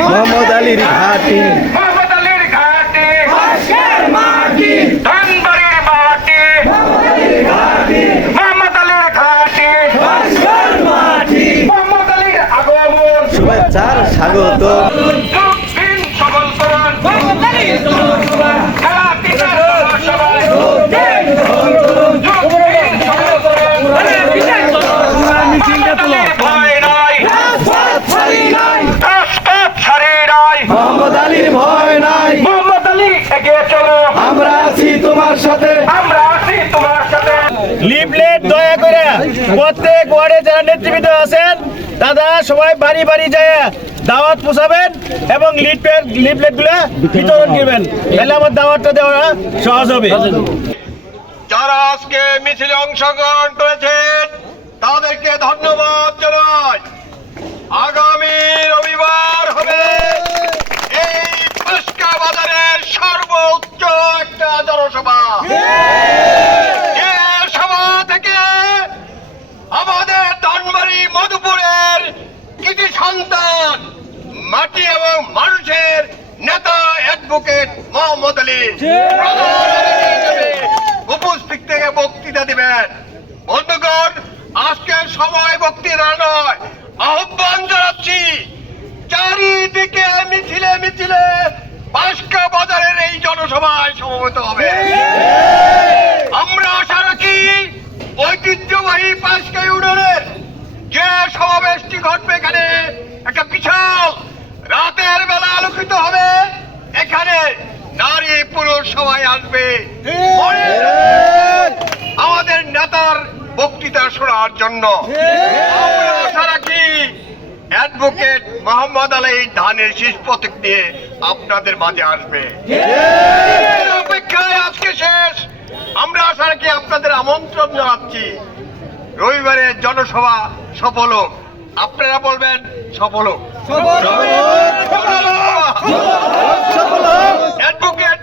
মোহাম্মদ আলীর ঘাটি ধানবাড়ির মাটি মোহাম্মদ আলীর ঘাটি মোহাম্মদ আলীর আগমন শুভেচ্ছার স্বাগত সবল করুন মোহাম্মদ আলীর ভয় নাই মোহাম্মদ আলী এগিয়ে চলো আমরা আছি তোমার সাথে আমরা আছি তোমার সাথে লিফলেট দয়া করে প্রত্যেক ওয়ার্ডে যারা নেতৃবৃন্দ আছেন দাদা সবাই বাড়ি বাড়ি যায় দাওয়াত পৌঁছাবেন এবং লিফলেট গুলা বিতরণ করবেন তাহলে আমার দাওয়াতটা দেওয়া সহজ হবে। যারা আজকে মিছিলে অংশগ্রহণ করেছেন তাদেরকে ধন্যবাদ জানাই। আগামী রবিবার হবে এই পাঁচকা বাজারের সর্বোচ্চ একটা জনসভা। যে সভা থেকে আমাদের ধানবাড়ি মধুপুরের কৃতি সন্তান মাটি এবং মানুষের নেতা অ্যাডভোকেট মোহাম্মদ আলী উপস্থিত থেকে বক্তৃতা দিবেন। বন্ধুগণ, আজকে সবাই বক্তৃতা নয়, আহ্বান জানাচ্ছি চারিদিকে মিছিলে মিছিলে পাঁচকা বাজারের এই জনসভায় সমবেত হবে। আমরা আশা রাখি ঐতিহ্যবাহী পাঁচকা ইউনিয়নের যে সমাবেশটি ঘটবে এখানে একটা বিশাল রাতের বেলা আলোকিত হবে। এখানে নারী পুরুষ সবাই আসবে আমাদের নেতার বক্তৃতা শোনার জন্য। আমরা আশা রাখি অ্যাডভোকেট মোহাম্মদ আলী ধানের শীষ প্রতীক দিয়ে আপনাদের মাঝে আসবে। অপেক্ষায় আজকে শেষ। আমরা আশা রাখি আপনাদের আমন্ত্রণ জানাচ্ছি। রবিবারের জনসভা সফল হোক। আপনারা বলবেন সফল হোক। অ্যাডভোকেট